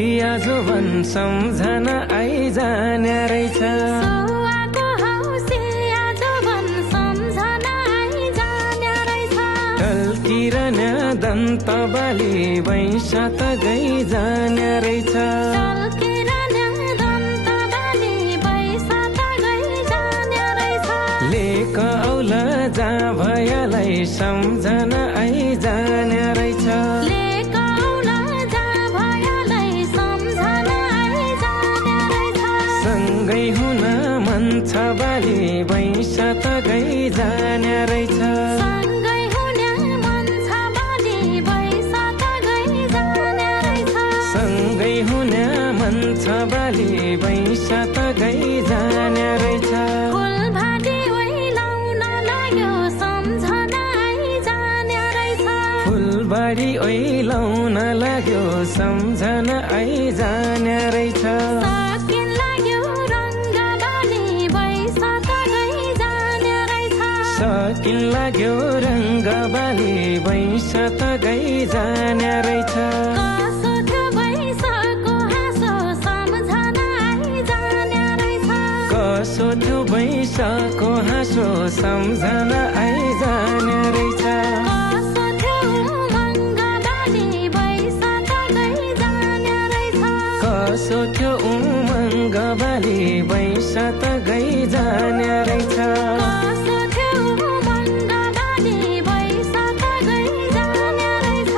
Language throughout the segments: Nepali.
आज भन सम्झना आइजाने रहेछ। सौवाको हौसी आज भन सम्झना आइजाने रहेछ। टल्किरहने दन्त बाली वैंश त गइजाने रहेछ। टल्किरहने दन्त बाली वैंश त गइजाने रहेछ। लेक औला जा भयलाई सम्झना आइजाने रहेछ। लेक औला जा भयलाई सम्झना आइजाने रहेछ। सँगै हुन मन छ बाली वैंश त गइजाने रहेछ। सँगै हुन मन छ बाली वैंश त गइजाने रहेछ। सँगै हुन मन छ बाली वैंश त गइजाने रहेछ। फुलभाटी ओइलाउन लाग्यो सम्झना आइजाने रहेछ। फुलबारी ओइलाउन लाग्यो सम्झना आइजाने रहेछ। सकिन लाग्यो रङ्गबाली वैंश त गइजाने रहेछ। सकिन लाग्यो रङ्गबाली वैंश त गइजाने रहेछ। कसो थियो वैंशको हाँसो सम्झना आइजाने रहेछ। कसो थियो वैंशको हाँसो सम्झना आइजाने रहेछ। कसो थियो उमङ्गबाली वैंश त गइजाने रहेछ। कसो थियो उमङ्गबाली वैंश त गइजाने रहेछ। कसो थियो उमङ्गबाली वैंश त गइजाने रहेछ।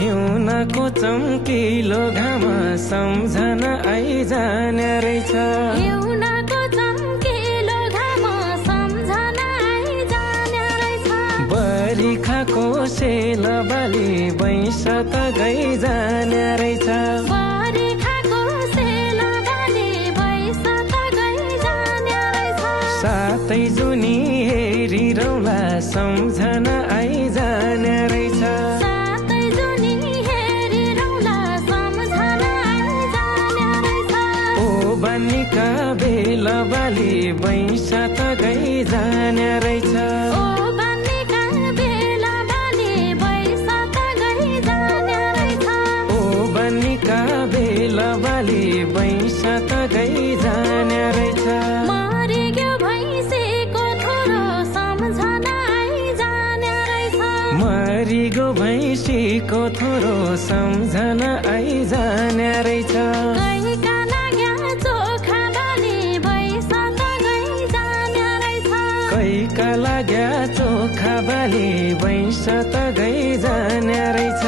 हिउँनको चम्किलो घाम सम्झना आइजाने रहेछ। हिउँनको चम्किलो घाम सम्झना आइजाने रहेछ। बरिखाको सेल बाली वैंश त गइजाने रहेछ। बरिखाको सेल बाली वैंश त गइजाने रहेछ। सातै जुनी हेरिरौला सम्झना आइजाने रहेछ। सातै जुनी हेरिरौला सम्झना आइजाने रहेछ। ओ बनिका बेल बाली वैंश त गइजाने रहेछ। ओ बन्नीका बेला बाली वैंश त गइजाने रहेछ। ओ बनिका बेल बाली वैंश त गइजाने रहेछ। मरिग्यो भैँसीको थोरो सम्झना आइजाने रहेछ। मरिगो भैँसीको थोरो सम्झना आइजाने रहेछ। गइका लाग्या चोखा बाली वैंश त गइजाने रहेछ। कैका लाग्या चोखा बाली वैंश त गइजाने रहेछ।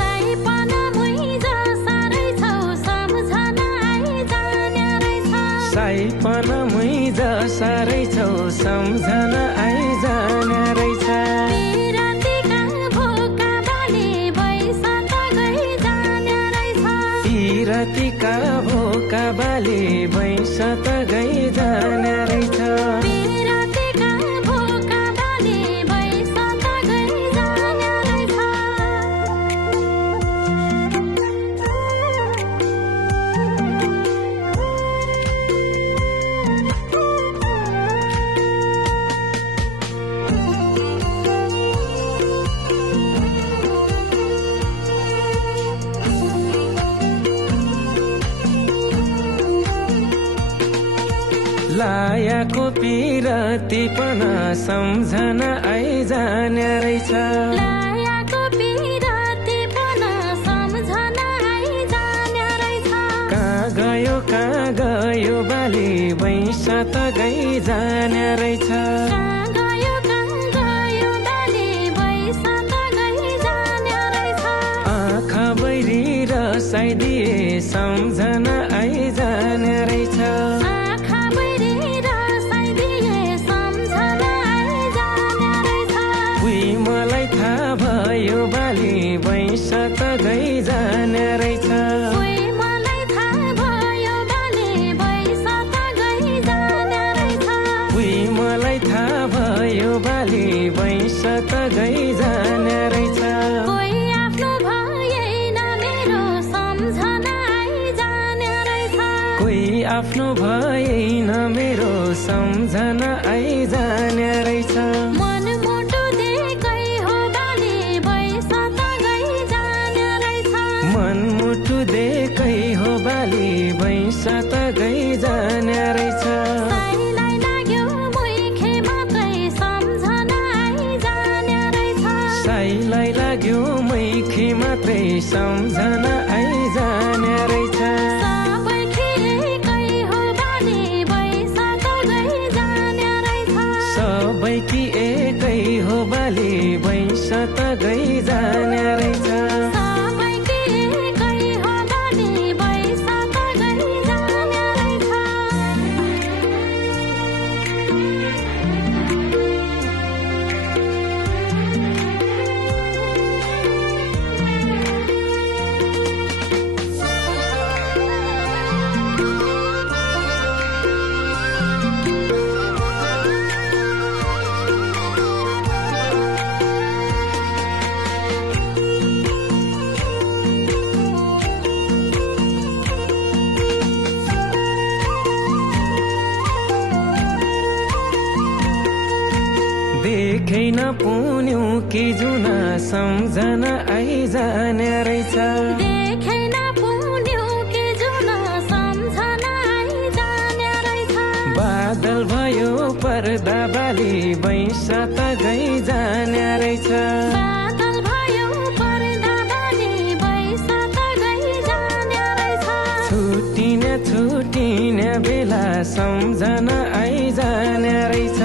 साइपन मुइज सारै छौ सम्झना आइजाने रहेछ। साइपन मुइज सारै छौ सम्झना आइजाने रहेछ। पिरातीका भोका बाली वैंश त गइजाने रहेछ। पिरातीका भोका बाली वैंश त गइजाने रहेछ। पिरातीका भोका बाली वैंश त गइजाने रहेछ। लायाको पिरतीपन सम्झना आइजाने रहेछ। लायाको पिरातीपन सम्झना आइजाने रहेछ। कहाँ गयो बाली वैंश त गइजाने रहेछ। कहाँ गयो बाली वैंश त गइजाने रहेछ। आँखा बैरी रसाइदिए सम्झना आइजाने रहेछ। आँखा बैरी रसाइदिए सम्झना आइजाने रहेछ। उही मलाई थाहा भयो आफ्नो भएन मेरो सम्झना आइजाने रहेछ मन मुटु देकै हो बाली भैस त गइजाने रहेछ मन मुटु देकै हो बाली भैस त गइजाने रहेछ साइलाई लाग्यो मुखे मात्रै सम्झना आइजाने रहेछ साइलाई लाग्यो मैखे मात्रै सम्झना आइजाने रहेछ सबैकी एकै हो बाली भैस त गइजाने रहेछ सबैकी एकै हो बाली भैस त गइजाने रहेछ देखे नपुन्यौ कि जुना सम्झना आइजाने रहेछ देखे नपुन्यौ कि जुना सम्झना आइजाने रहेछ बादल भयो पर्दा बाली भैस त गइजाने रहेछ बादल भयो पर्दा बाली भैस त गइजाने रहेछ छुटिने बेला सम्झना आइजाने रहेछ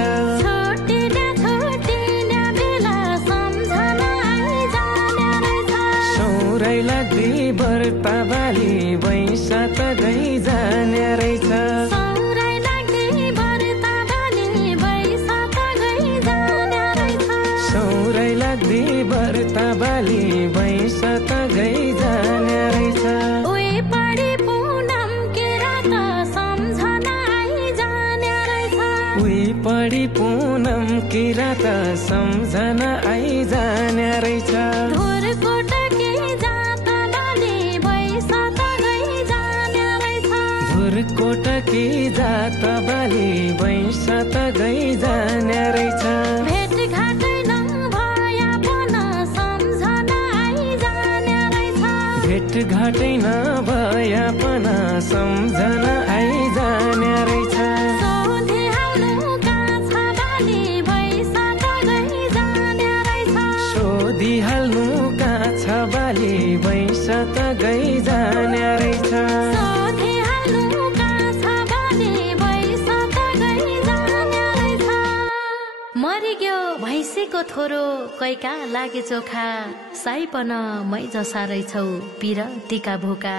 सौराइ लाग्दी बर्ता बाली भैस त गइजाने रहेछ सौराइ लाग्दी बर्ता बाली भैस त गइजाने रहेछ सौराइ लाग्दी बर्ता बाली भैस त गइजाने रहेछ उही पढी पुनम के रात सम्झना आइजाने रहेछ उही पढी पुनम कि रात सम्झना आइजाने रहेछ धुरकोट के जात बाली भैस त गइजाने रहेछ धुरकोट कि जात बाली भैस त गइजाने रहेछ भेटघाटै नभया पन सम्झना आइजाने रहेछ भेटघाटै नभया पन सम्झना आइजाने रहेछ सोधिहाल्नु का छ बाली भैस त गइजाने रहेछ सोधिहाल्नु का छ बाली भैस त गइजाने रहेछ मरिग्यो भैँसीको थोरो कैका लागे चोखा साइपन मै जसा रहेछौ पिरतीका भोका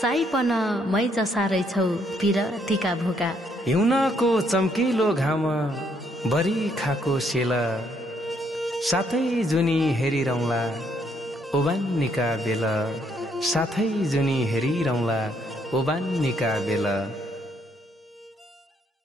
साइपन मै जसा रहेछौ पिरतीका भोका हिउनको चम्किलो घाम बरी खाको सेला साथै जुनी हेरिरौँला ओबान्नीका बेला साथै जुनी हेरिरौँला ओबान्नीका बेला